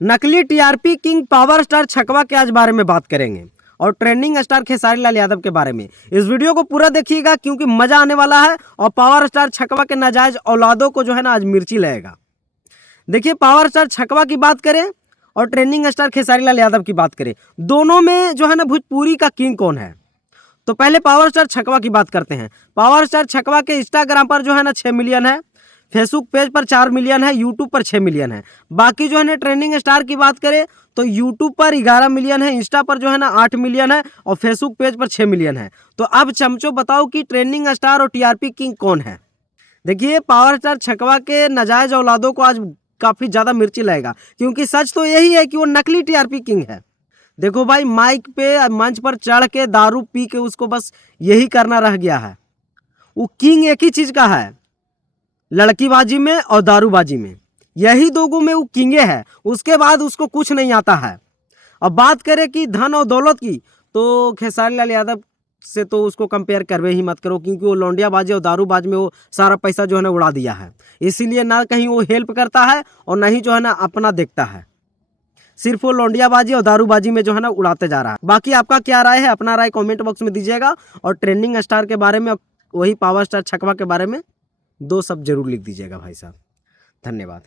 नकली TRP king power star छकवा के आज बारे में बात करेंगे और ट्रेंडिंग स्टार खेसारी लाल यादव के बारे में। इस वीडियो को पूरा देखिएगा क्योंकि मजा आने वाला है और पावर स्टार छकवा के नाजायज औलादों को जो है ना आज मिर्ची लगेगा। देखिए, पावर स्टार छकवा की बात करें और ट्रेंडिंग स्टार खेसारी लाल यादव की बात करें, दोनों में जो है ना भोजपुरी का किंग कौन है। तो पहले पावर स्टार छकवा की बात करते हैं। पावर स्टार छकवा के इंस्टाग्राम पर जो है ना 6 मिलियन है, फेसबुक पेज पर 4 मिलियन है, यूट्यूब पर 6 मिलियन है। बाकी जो है ना ट्रेंडिंग स्टार की बात करें तो यूट्यूब पर 11 मिलियन है, इंस्टा पर जो है ना 8 मिलियन है और फेसबुक पेज पर 6 मिलियन है। तो अब चमचो बताओ कि ट्रेंडिंग स्टार और टीआरपी किंग कौन है। देखिए, पावर स्टार छकवा के नाजायज औलादों को आज काफी ज्यादा मिर्ची लगेगा क्योंकि सच तो यही है कि वो नकली टीआरपी किंग है। देखो भाई, माइक पे मंच पर चढ़ के दारू पी के उसको बस यही करना रह गया है। वो किंग एक ही चीज का है, लड़कीबाजी में और दारूबाजी में, यही दोगों में वो किंगे है। उसके बाद उसको कुछ नहीं आता है। अब बात करें कि धन और दौलत की, तो खेसारी लाल यादव से तो उसको कंपेयर करवे ही मत करो क्योंकि वो लौंडियाबाजी और दारूबाज में वो सारा पैसा जो है ना उड़ा दिया है। इसीलिए ना कहीं वो हेल्प करता है और ना ही जो है ना अपना देखता है, सिर्फ वो लौंडियाबाजी और दारूबाजी में जो है ना उड़ाते जा रहा है। बाकी आपका क्या राय है, अपना राय कमेंट बॉक्स में दीजिएगा और ट्रेंडिंग स्टार के बारे में, वही पावर स्टार छकवा के बारे में 2 शब्द जरूर लिख दीजिएगा भाई साहब। धन्यवाद।